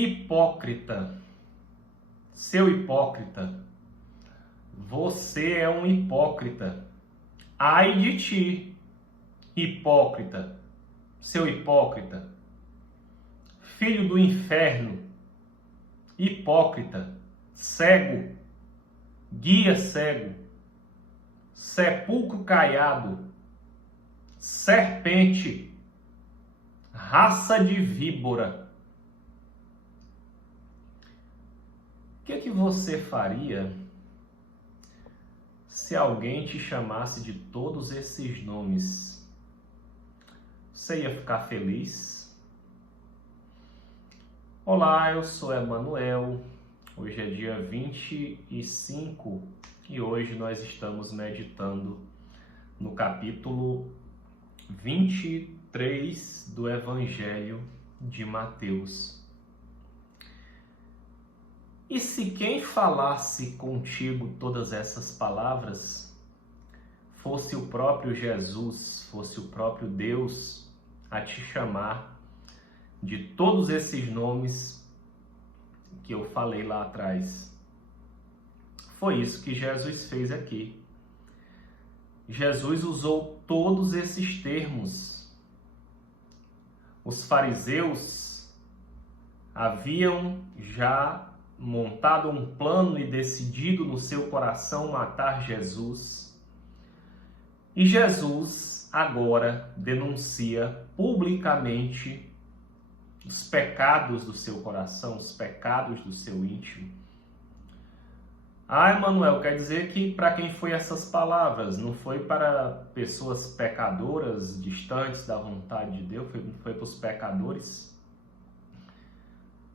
Hipócrita, seu hipócrita, você é um hipócrita. Ai de ti, hipócrita, seu hipócrita, filho do inferno, hipócrita, cego, guia cego, sepulcro caiado, serpente, raça de víbora. O que você faria se alguém te chamasse de todos esses nomes? Você ia ficar feliz? Olá, eu sou Emanuel. Hoje é dia 25 e hoje nós estamos meditando no capítulo 23 do Evangelho de Mateus. E se quem falasse contigo todas essas palavras fosse o próprio Jesus, fosse o próprio Deus a te chamar de todos esses nomes que eu falei lá atrás? Foi isso que Jesus fez aqui. Jesus usou todos esses termos. Os fariseus haviam já montado um plano e decidido no seu coração matar Jesus. E Jesus agora denuncia publicamente os pecados do seu coração, os pecados do seu íntimo. Emanuel, quer dizer que para quem foi essas palavras? Não foi para pessoas pecadoras, distantes da vontade de Deus? Foi para os pecadores?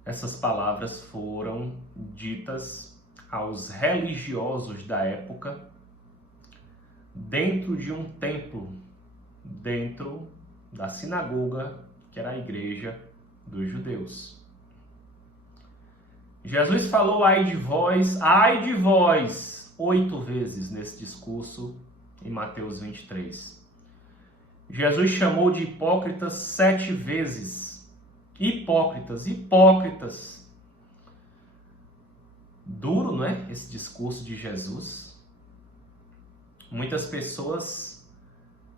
Essas palavras foram ditas aos religiosos da época, dentro de um templo, dentro da sinagoga, que era a igreja dos judeus. Jesus falou ai de vós, 8 vezes nesse discurso em Mateus 23. Jesus chamou de hipócritas 7 vezes. Hipócritas, hipócritas. Duro, não é? Esse discurso de Jesus. Muitas pessoas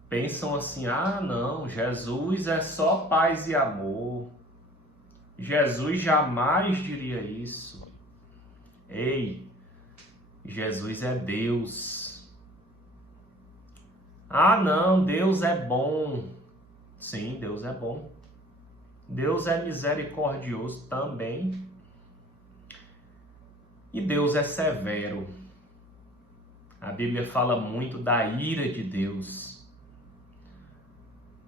pensam assim, não, Jesus é só paz e amor. Jesus jamais diria isso. Ei, Jesus é Deus. Não, Deus é bom. Sim, Deus é bom. Deus é misericordioso também. E Deus é severo. A Bíblia fala muito da ira de Deus.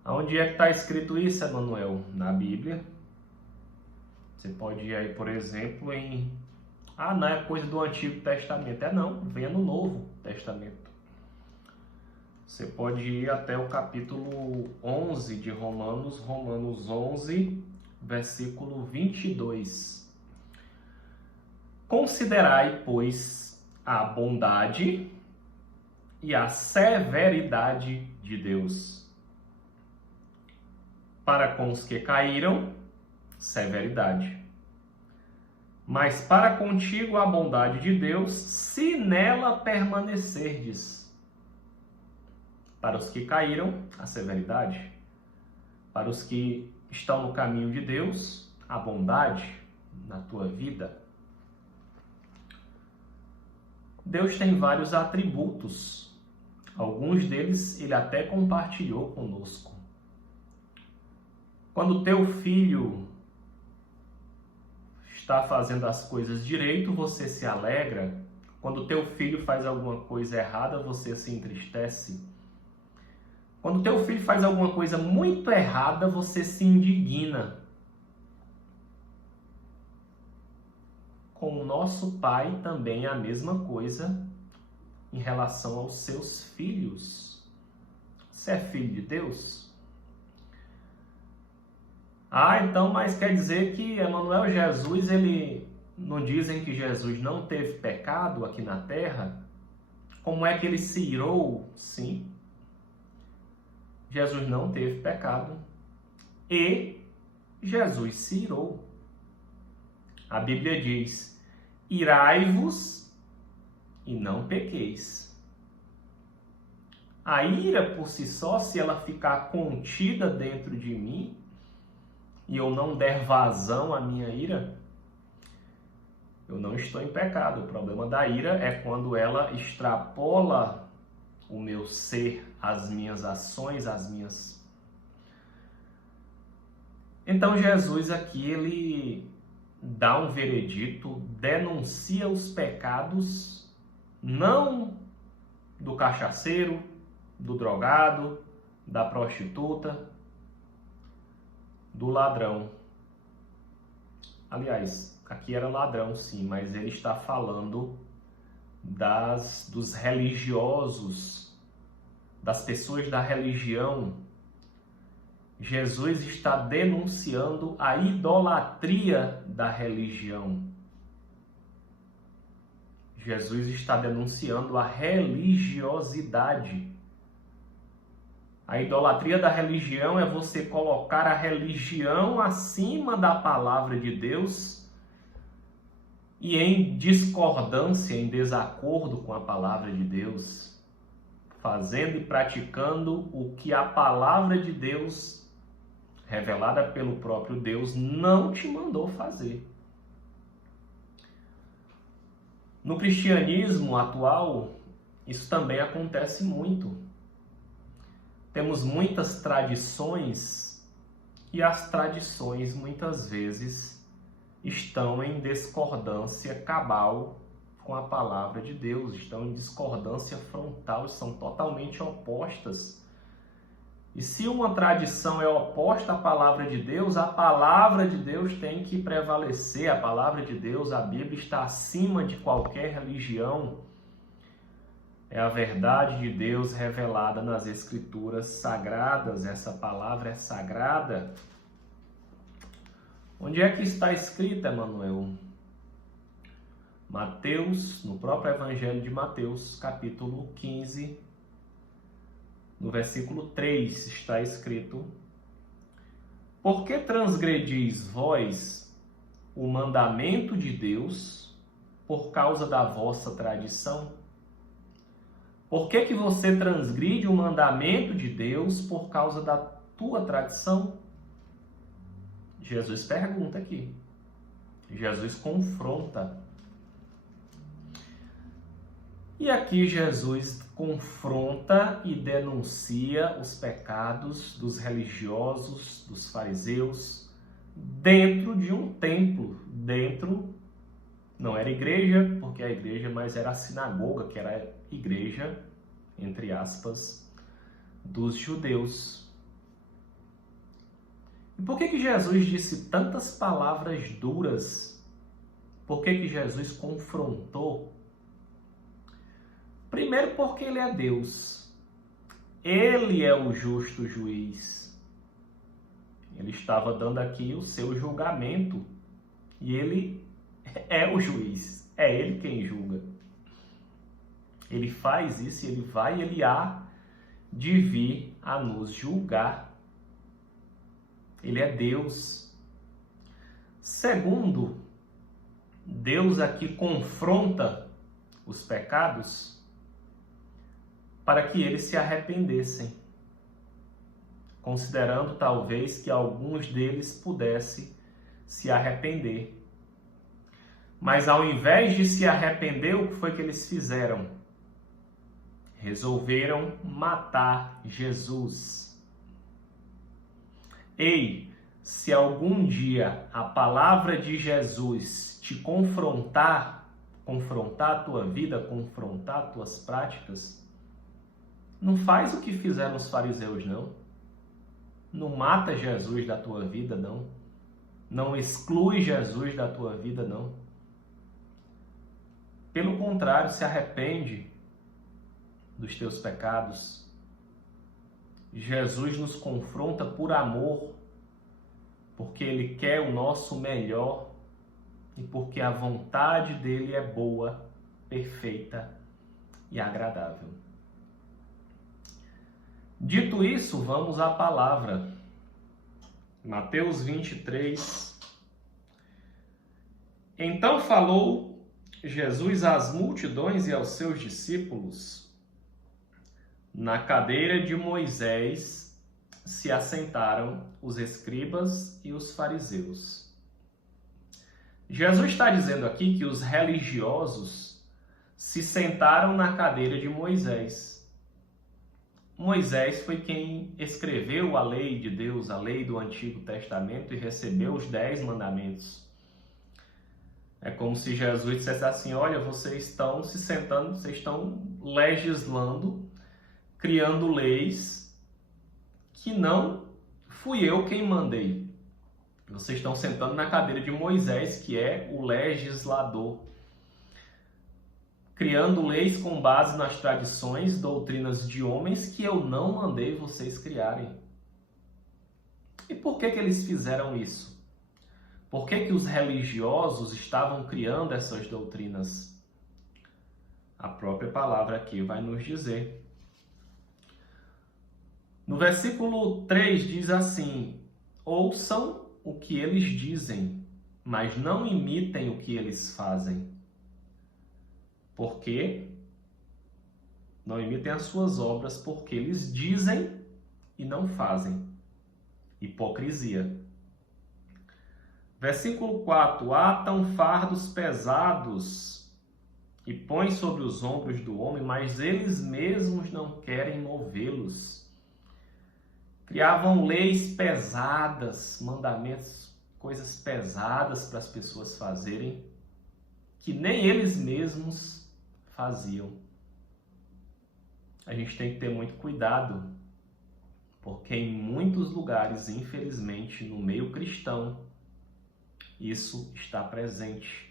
Onde é que está escrito isso, Emanuel? Na Bíblia. Você pode ir aí, por exemplo, em... não é coisa do Antigo Testamento. Não, venha no Novo Testamento. Você pode ir até o capítulo 11 de Romanos, Romanos 11, versículo 22. Considerai, pois, a bondade e a severidade de Deus. Para com os que caíram, severidade. Mas para contigo a bondade de Deus, se nela permanecerdes. Para os que caíram, a severidade. Para os que estão no caminho de Deus, a bondade na tua vida. Deus tem vários atributos. Alguns deles ele até compartilhou conosco. Quando teu filho está fazendo as coisas direito, você se alegra. Quando teu filho faz alguma coisa errada, você se entristece. Quando teu filho faz alguma coisa muito errada, você se indigna. Com o nosso Pai também é a mesma coisa em relação aos seus filhos. Você é filho de Deus? Então, mas quer dizer que Emanuel, Jesus, não dizem que Jesus não teve pecado aqui na terra? Como é que ele se irou? Sim. Jesus não teve pecado e Jesus se irou. A Bíblia diz: irai-vos e não pequeis. A ira por si só, se ela ficar contida dentro de mim e eu não der vazão à minha ira, eu não estou em pecado. O problema da ira é quando ela extrapola o meu ser, as minhas ações, as minhas... Então Jesus aqui, ele dá um veredito, denuncia os pecados, não do cachaceiro, do drogado, da prostituta, do ladrão. Aliás, aqui era ladrão sim, mas ele está falando dos religiosos, das pessoas da religião. Jesus está denunciando a idolatria da religião. Jesus está denunciando a religiosidade. A idolatria da religião é você colocar a religião acima da palavra de Deus e em discordância, em desacordo com a palavra de Deus, fazendo e praticando o que a palavra de Deus, revelada pelo próprio Deus, não te mandou fazer. No cristianismo atual, isso também acontece muito. Temos muitas tradições e as tradições muitas vezes estão em discordância cabal com a palavra de Deus, estão em discordância frontal, são totalmente opostas. E se uma tradição é oposta à palavra de Deus, a palavra de Deus tem que prevalecer. A palavra de Deus, a Bíblia, está acima de qualquer religião. É a verdade de Deus revelada nas Escrituras sagradas. Essa palavra é sagrada. Onde é que está escrito, Emanuel? Mateus, no próprio Evangelho de Mateus, capítulo 15, no versículo 3, está escrito: por que transgredis vós o mandamento de Deus por causa da vossa tradição? Por que você transgride o mandamento de Deus por causa da tua tradição? Jesus pergunta aqui. Jesus confronta. E aqui Jesus confronta e denuncia os pecados dos religiosos, dos fariseus, dentro de um templo. Dentro, não era igreja, porque a igreja, mas era a sinagoga, que era a igreja, entre aspas, dos judeus. E por que Jesus disse tantas palavras duras? Por que Jesus confrontou? Primeiro, porque ele é Deus. Ele é o justo juiz. Ele estava dando aqui o seu julgamento. E ele é o juiz. É ele quem julga. Ele faz isso e ele há de vir a nos julgar. Ele é Deus. Segundo, Deus aqui confronta os pecados para que eles se arrependessem, considerando talvez que alguns deles pudessem se arrepender. Mas ao invés de se arrepender, o que foi que eles fizeram? Resolveram matar Jesus. Ei, se algum dia a palavra de Jesus te confrontar a tua vida, confrontar as tuas práticas, não faz o que fizeram os fariseus, não. Não mata Jesus da tua vida, não. Não exclui Jesus da tua vida, não. Pelo contrário, se arrepende dos teus pecados. Jesus nos confronta por amor, porque Ele quer o nosso melhor e porque a vontade dEle é boa, perfeita e agradável. Dito isso, vamos à palavra. Mateus 23, Então falou Jesus às multidões e aos seus discípulos: na cadeira de Moisés se assentaram os escribas e os fariseus. Jesus está dizendo aqui que os religiosos se sentaram na cadeira de Moisés. Moisés foi quem escreveu a lei de Deus, a lei do Antigo Testamento, e recebeu os 10 mandamentos. É como se Jesus dissesse assim: olha, vocês estão se sentando, vocês estão legislando, criando leis que não fui eu quem mandei. Vocês estão sentando na cadeira de Moisés, que é o legislador, criando leis com base nas tradições, doutrinas de homens que eu não mandei vocês criarem. E por que eles fizeram isso? Por que os religiosos estavam criando essas doutrinas? A própria palavra aqui vai nos dizer. No versículo 3 diz assim: ouçam o que eles dizem, mas não imitem o que eles fazem. Porque não imitem as suas obras, porque eles dizem e não fazem. Hipocrisia. Versículo 4: atam fardos pesados e põem sobre os ombros do homem, mas eles mesmos não querem movê-los. Criavam leis pesadas, mandamentos, coisas pesadas para as pessoas fazerem, que nem eles mesmos faziam. A gente tem que ter muito cuidado, porque em muitos lugares, infelizmente, no meio cristão, isso está presente.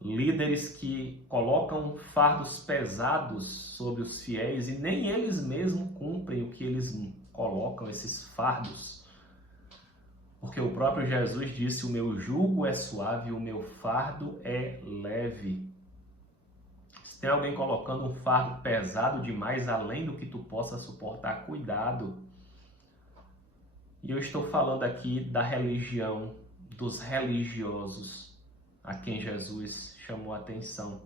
Líderes que colocam fardos pesados sobre os fiéis e nem eles mesmos cumprem o que eles colocam, esses fardos. Porque o próprio Jesus disse: o meu jugo é suave, o meu fardo é leve. Se tem alguém colocando um fardo pesado demais, além do que tu possa suportar, cuidado. E eu estou falando aqui da religião, dos religiosos, a quem Jesus chamou a atenção.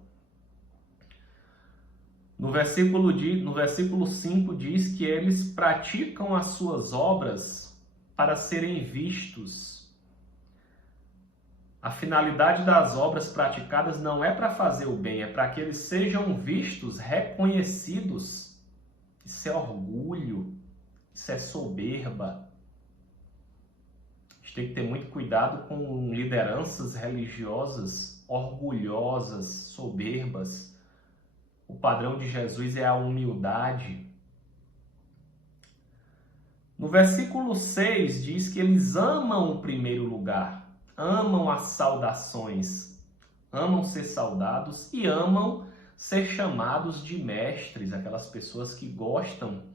No versículo 5 diz que eles praticam as suas obras para serem vistos. A finalidade das obras praticadas não é para fazer o bem, é para que eles sejam vistos, reconhecidos. Isso é orgulho, isso é soberba. A gente tem que ter muito cuidado com lideranças religiosas orgulhosas, soberbas. O padrão de Jesus é a humildade. No versículo 6 diz que eles amam o primeiro lugar, amam as saudações, amam ser saudados e amam ser chamados de mestres, aquelas pessoas que gostam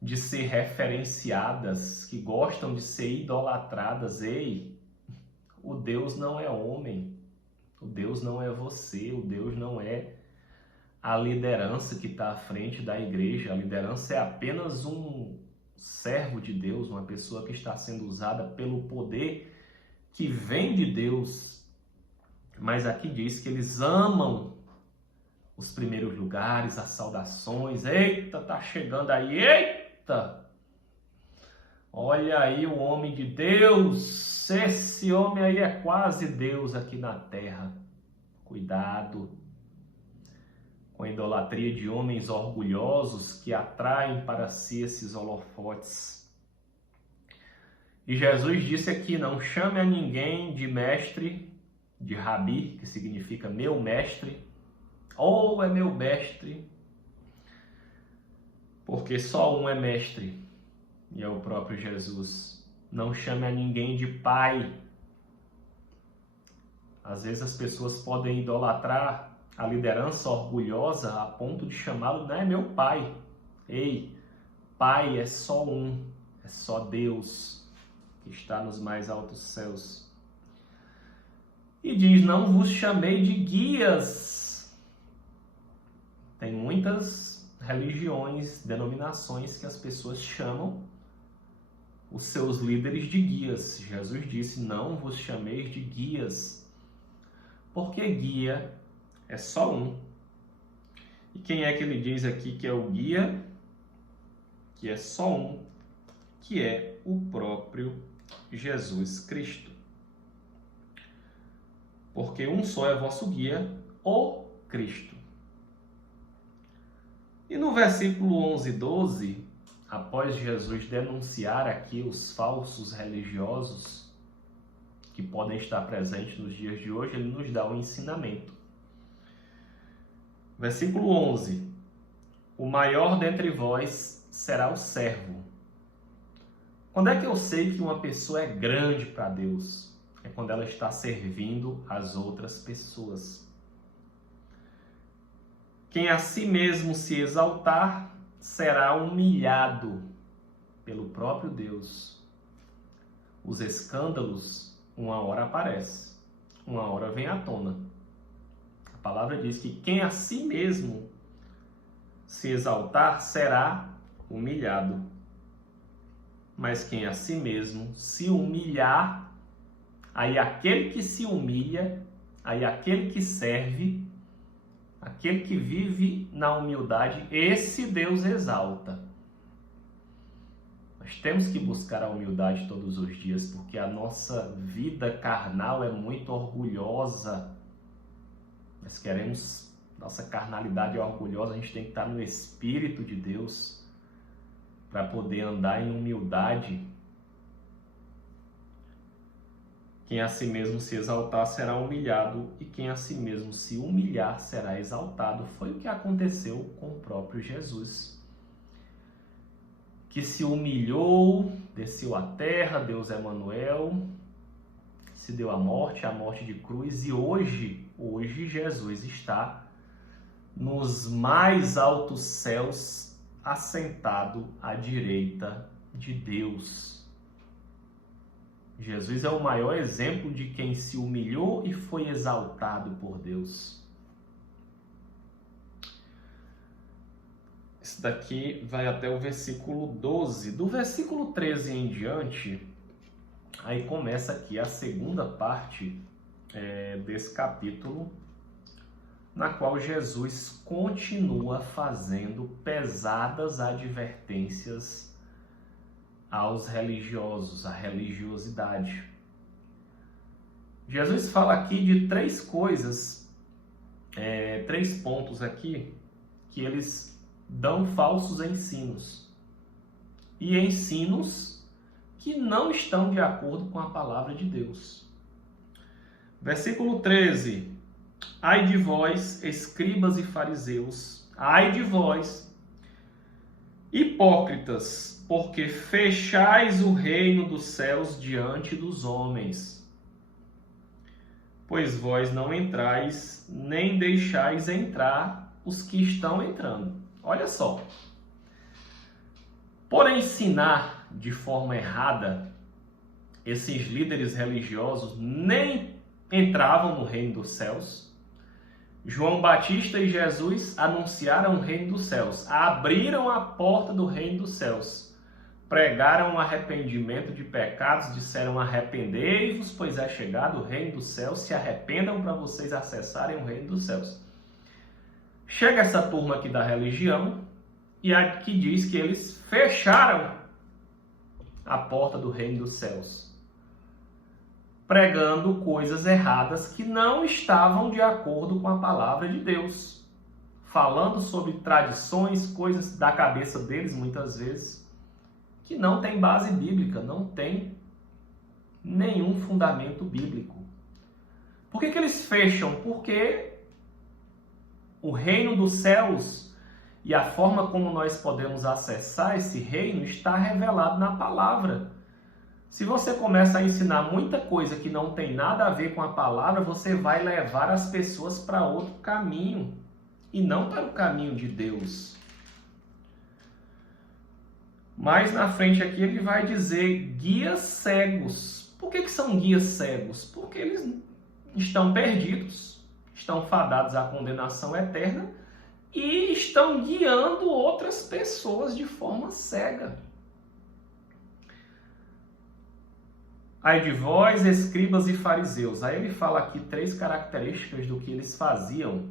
de ser referenciadas, que gostam de ser idolatradas. Ei, o Deus não é homem, o Deus não é você, o Deus não é a liderança que está à frente da igreja. A liderança é apenas um servo de Deus, uma pessoa que está sendo usada pelo poder que vem de Deus. Mas aqui diz que eles amam os primeiros lugares, as saudações. Eita, tá chegando aí, eita! Olha aí o homem de Deus, esse homem aí é quase Deus aqui na terra. Cuidado com a idolatria de homens orgulhosos que atraem para si esses holofotes. E Jesus disse aqui: não chame a ninguém de mestre, de rabi, que significa meu mestre, ou é meu mestre, porque só um é mestre, e é o próprio Jesus. Não chame a ninguém de pai. Às vezes as pessoas podem idolatrar a liderança orgulhosa a ponto de chamá-lo, não é meu pai. Ei, pai é só um, é só Deus que está nos mais altos céus. E diz: não vos chamei de guias. Tem muitas religiões, denominações que as pessoas chamam os seus líderes de guias. Jesus disse: não vos chameis de guias, porque guia é só um. E quem é que ele diz aqui que é o guia? Que é só um, que é o próprio Jesus Cristo. Porque um só é vosso guia, o Cristo. E no versículo 11 e 12, após Jesus denunciar aqui os falsos religiosos que podem estar presentes nos dias de hoje, ele nos dá um ensinamento. Versículo 11: o maior dentre vós será o servo. Quando é que eu sei que uma pessoa é grande para Deus? É quando ela está servindo as outras pessoas. Quem a si mesmo se exaltar será humilhado pelo próprio Deus. Os escândalos, uma hora aparecem, uma hora vem à tona. A palavra diz que quem a si mesmo se exaltar será humilhado. Mas quem a si mesmo se humilhar, aí aquele que se humilha, aí aquele que serve, aquele que vive na humildade, esse Deus exalta. Nós temos que buscar a humildade todos os dias, porque a nossa vida carnal é muito orgulhosa. Nós queremos, nossa carnalidade é orgulhosa, a gente tem que estar no Espírito de Deus para poder andar em humildade. Quem a si mesmo se exaltar será humilhado, e quem a si mesmo se humilhar será exaltado. Foi o que aconteceu com o próprio Jesus, que se humilhou, desceu à terra, Deus Emanuel, se deu a morte de cruz, e hoje Jesus está nos mais altos céus, assentado à direita de Deus. Jesus é o maior exemplo de quem se humilhou e foi exaltado por Deus. Isso daqui vai até o versículo 12. Do versículo 13 em diante, aí começa aqui a segunda parte desse capítulo, na qual Jesus continua fazendo pesadas advertências aos religiosos, à religiosidade. Jesus fala aqui de três coisas, três pontos aqui, que eles dão falsos ensinos. E ensinos que não estão de acordo com a palavra de Deus. Versículo 13. Ai de vós, escribas e fariseus, ai de vós, hipócritas, porque fechais o reino dos céus diante dos homens. Pois vós não entrais, nem deixais entrar os que estão entrando. Olha só. Por ensinar de forma errada, esses líderes religiosos nem entravam no reino dos céus. João Batista e Jesus anunciaram o reino dos céus, abriram a porta do reino dos céus, pregaram arrependimento de pecados, disseram: arrependei-vos, pois é chegado o reino dos céus, se arrependam para vocês acessarem o reino dos céus. Chega essa turma aqui da religião e aqui diz que eles fecharam a porta do reino dos céus, pregando coisas erradas que não estavam de acordo com a palavra de Deus, falando sobre tradições, coisas da cabeça deles muitas vezes, que não tem base bíblica, não tem nenhum fundamento bíblico. Por que eles fecham? Porque o reino dos céus e a forma como nós podemos acessar esse reino está revelado na palavra. Se você começa a ensinar muita coisa que não tem nada a ver com a palavra, você vai levar as pessoas para outro caminho e não para o caminho de Deus. Mais na frente aqui ele vai dizer guias cegos. Por que são guias cegos? Porque eles estão perdidos, estão fadados à condenação eterna e estão guiando outras pessoas de forma cega. Ai de vós, escribas e fariseus. Aí ele fala aqui 3 características do que eles faziam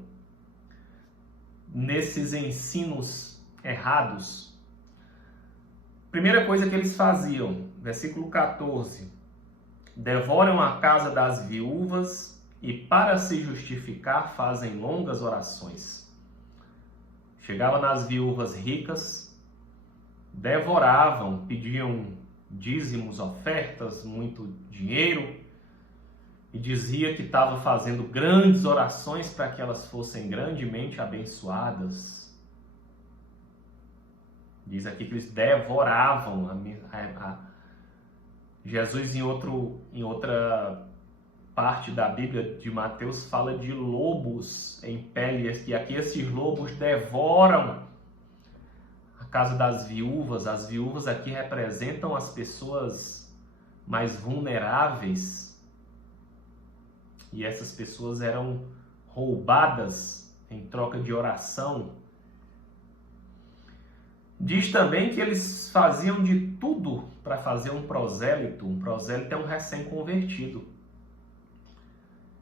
nesses ensinos errados. Primeira coisa que eles faziam, versículo 14: devoram a casa das viúvas e, para se justificar, fazem longas orações. Chegava nas viúvas ricas, devoravam, pediam dízimos, ofertas, muito dinheiro, e dizia que estava fazendo grandes orações para que elas fossem grandemente abençoadas. Diz aqui que eles devoravam Jesus, em outra parte da Bíblia de Mateus, fala de lobos em pele, e aqui esses lobos devoram a casa das viúvas. As viúvas aqui representam as pessoas mais vulneráveis, e essas pessoas eram roubadas em troca de oração. Diz também que eles faziam de tudo para fazer um prosélito. Um prosélito é um recém-convertido.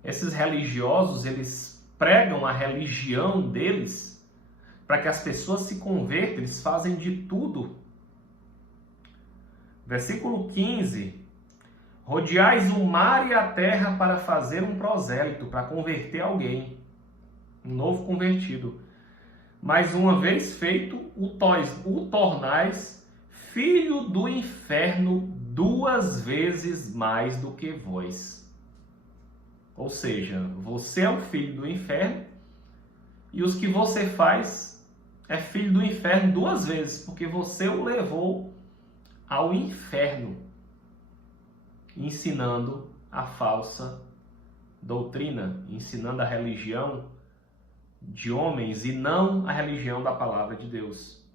Esses religiosos, eles pregam a religião deles para que as pessoas se convertam. Eles fazem de tudo. Versículo 15: rodeais o mar e a terra para fazer um prosélito, para converter alguém, um novo convertido. Mas uma vez feito, o tornais filho do inferno 2 vezes mais do que vós. Ou seja, você é o filho do inferno, e os que você faz é filho do inferno 2 vezes, porque você o levou ao inferno, ensinando a falsa doutrina, ensinando a religião de homens e não a religião da palavra de Deus.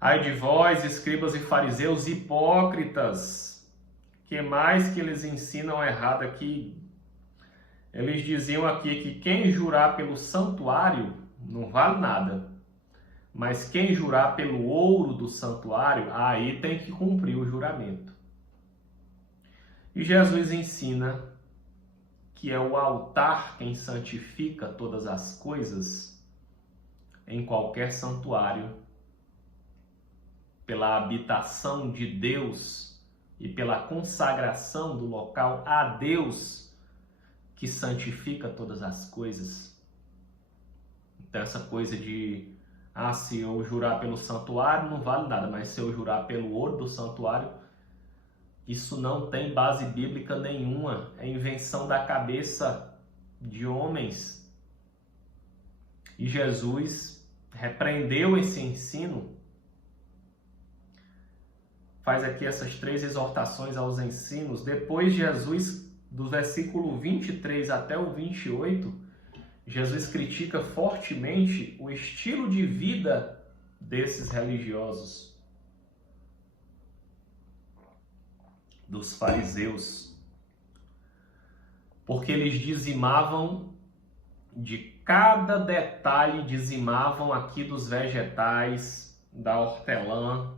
Ai de vós, escribas e fariseus hipócritas, que mais que eles ensinam errado aqui? Eles diziam aqui que quem jurar pelo santuário não vale nada, mas quem jurar pelo ouro do santuário, aí tem que cumprir o juramento. E Jesus ensina que é o altar quem santifica todas as coisas em qualquer santuário, pela habitação de Deus e pela consagração do local a Deus que santifica todas as coisas. Então essa coisa de, se eu jurar pelo santuário não vale nada, mas se eu jurar pelo ouro do santuário, isso não tem base bíblica nenhuma, é invenção da cabeça de homens. E Jesus repreendeu esse ensino, faz aqui essas 3 exortações aos ensinos. Depois Jesus, do versículo 23 até o 28, Jesus critica fortemente o estilo de vida desses religiosos, dos fariseus, porque eles dizimavam de cada detalhe, dizimavam aqui dos vegetais, da hortelã,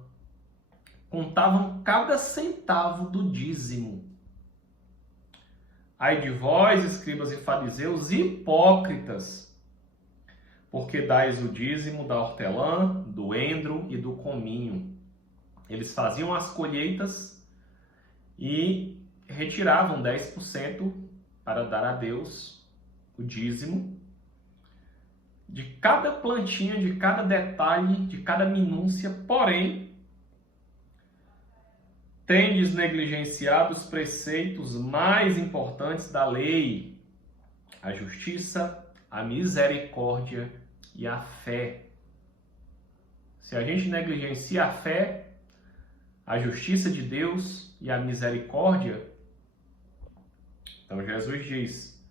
contavam cada centavo do dízimo. Ai de vós, escribas e fariseus hipócritas, porque dais o dízimo da hortelã, do endro e do cominho. Eles faziam as colheitas e retiravam 10% para dar a Deus o dízimo de cada plantinha, de cada detalhe, de cada minúcia. Porém, tendes negligenciado os preceitos mais importantes da lei: a justiça, a misericórdia e a fé. Se a gente negligencia a fé, a justiça de Deus e a misericórdia, então Jesus diz: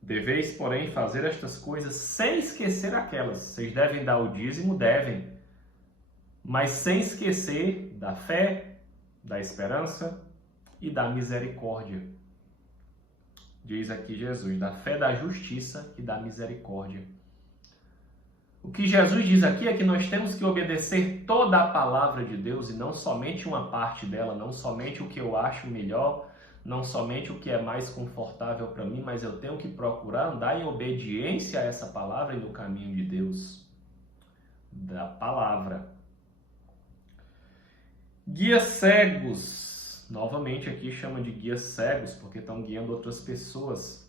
deveis, porém, fazer estas coisas sem esquecer aquelas. Vocês devem dar o dízimo, devem, mas sem esquecer da fé, da esperança e da misericórdia. Diz aqui Jesus, da fé, da justiça e da misericórdia. O que Jesus diz aqui é que nós temos que obedecer toda a palavra de Deus e não somente uma parte dela, não somente o que eu acho melhor, não somente o que é mais confortável para mim, mas eu tenho que procurar andar em obediência a essa palavra e no caminho de Deus, da palavra. Guias cegos, novamente aqui chama de guias cegos, porque estão guiando outras pessoas.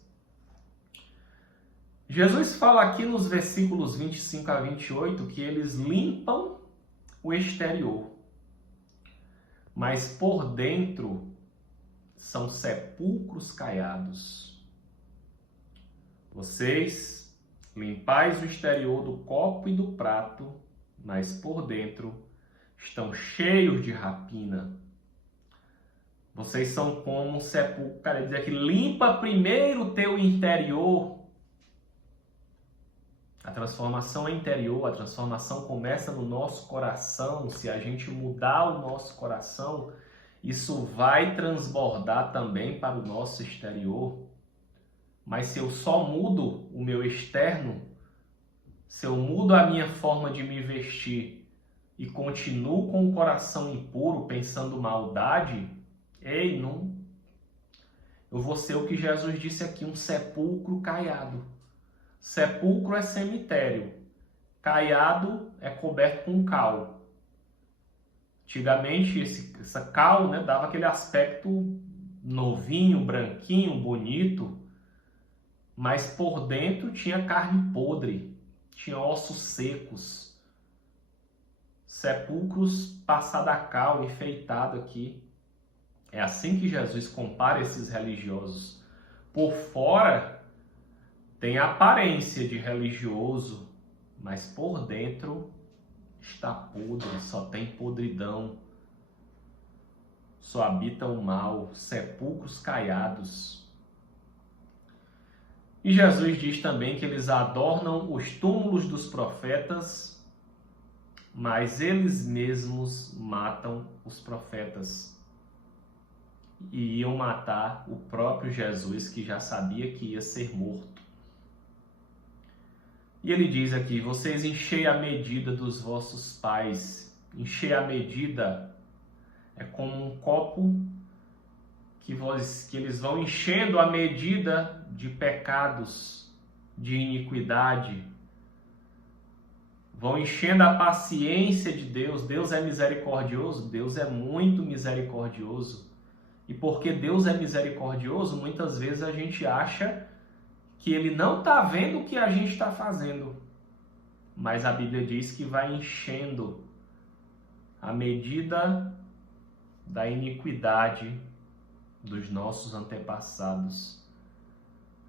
Jesus fala aqui nos versículos 25 a 28 que eles limpam o exterior, mas por dentro são sepulcros caiados. Vocês limpais o exterior do copo e do prato, mas por dentro estão cheios de rapina. Vocês são como um sepulcro. Quer dizer que limpa primeiro o teu interior. A transformação é interior, a transformação começa no nosso coração. Se a gente mudar o nosso coração, isso vai transbordar também para o nosso exterior. Mas se eu só mudo o meu externo, se eu mudo a minha forma de me vestir e continuo com o coração impuro, pensando maldade, não. Eu vou ser o que Jesus disse aqui, um sepulcro caiado. Sepulcro é cemitério, caiado é coberto com cal. Antigamente, essa cal, né, dava aquele aspecto novinho, branquinho, bonito, mas por dentro tinha carne podre, tinha ossos secos. Sepulcros passados a cal, enfeitado aqui. É assim que Jesus compara esses religiosos. Por fora tem a aparência de religioso, mas por dentro está podre, só tem podridão. Só habita o mal, sepulcros caiados. E Jesus diz também que eles adornam os túmulos dos profetas, mas eles mesmos matam os profetas. E iam matar o próprio Jesus, que já sabia que ia ser morto. E ele diz aqui, vocês enchem a medida dos vossos pais. Encher a medida é como um copo que eles vão enchendo a medida de pecados, de iniquidade. Vão enchendo a paciência de Deus. Deus é misericordioso? Deus é muito misericordioso. E porque Deus é misericordioso, muitas vezes a gente acha que Ele não está vendo o que a gente está fazendo. Mas a Bíblia diz que vai enchendo a medida da iniquidade dos nossos antepassados.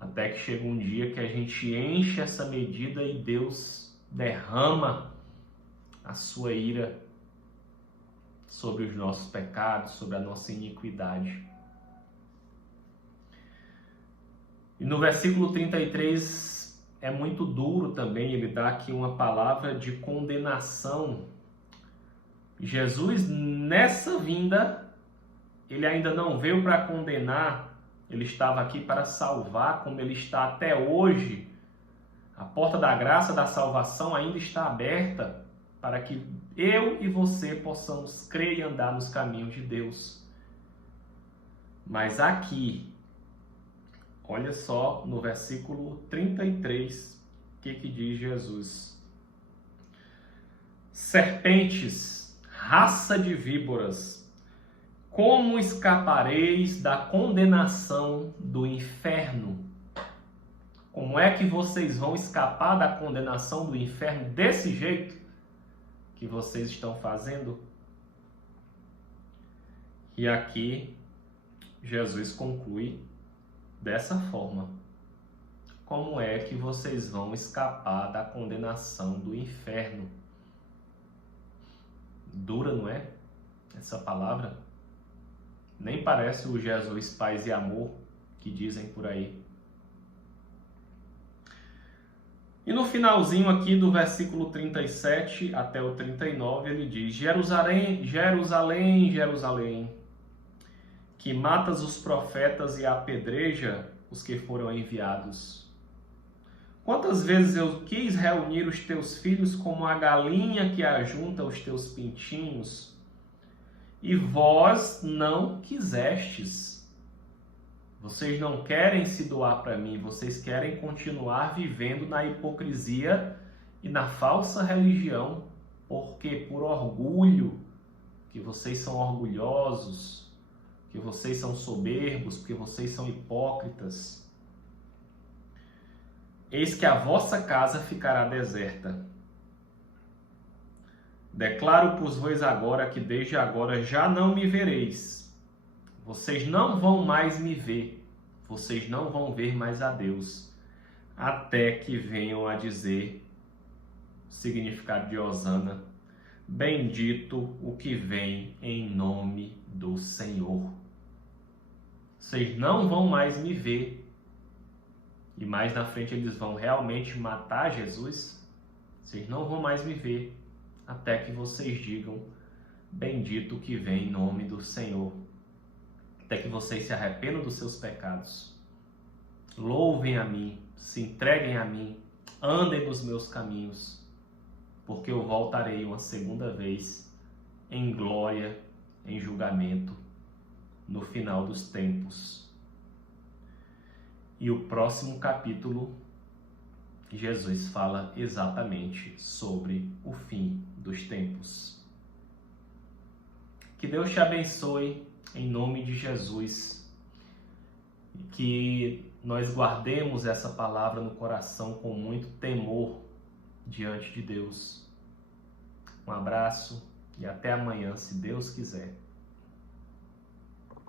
Até que chega um dia que a gente enche essa medida e Deus derrama a sua ira sobre os nossos pecados, sobre a nossa iniquidade. E no versículo 33 é muito duro também, ele dá aqui uma palavra de condenação. Jesus, nessa vinda, ele ainda não veio para condenar, ele estava aqui para salvar, como ele está até hoje. A porta da graça, da salvação ainda está aberta para que eu e você possamos crer e andar nos caminhos de Deus. Mas aqui, olha só no versículo 33, o que diz Jesus? Serpentes, raça de víboras, como escapareis da condenação do inferno? Como é que vocês vão escapar da condenação do inferno desse jeito que vocês estão fazendo? E aqui Jesus conclui dessa forma. Como é que vocês vão escapar da condenação do inferno? Dura, não é? Essa palavra. Nem parece o Jesus paz e amor que dizem por aí. E no finalzinho aqui do versículo 37 até o 39, ele diz: Jerusalém, Jerusalém, Jerusalém, que matas os profetas e apedreja os que foram enviados. Quantas vezes eu quis reunir os teus filhos como a galinha que ajunta os teus pintinhos, e vós não quisestes. Vocês não querem se doar para mim, vocês querem continuar vivendo na hipocrisia e na falsa religião, porque por orgulho, que vocês são orgulhosos, que vocês são soberbos, porque vocês são hipócritas. Eis que a vossa casa ficará deserta. Declaro-vos agora que desde agora já não me vereis. Vocês não vão mais me ver. Vocês não vão ver mais a Deus. Até que venham a dizer, o significado de Hosana, bendito o que vem em nome do Senhor. Vocês não vão mais me ver. E mais na frente eles vão realmente matar Jesus. Vocês não vão mais me ver, até que vocês digam, bendito que vem em nome do Senhor. Até que vocês se arrependam dos seus pecados. Louvem a mim, se entreguem a mim, andem nos meus caminhos, porque eu voltarei uma segunda vez em glória, em julgamento, no final dos tempos. E o próximo capítulo, Jesus fala exatamente sobre o fim dos tempos. Que Deus te abençoe em nome de Jesus. E que nós guardemos essa palavra no coração com muito temor diante de Deus. Um abraço e até amanhã, se Deus quiser.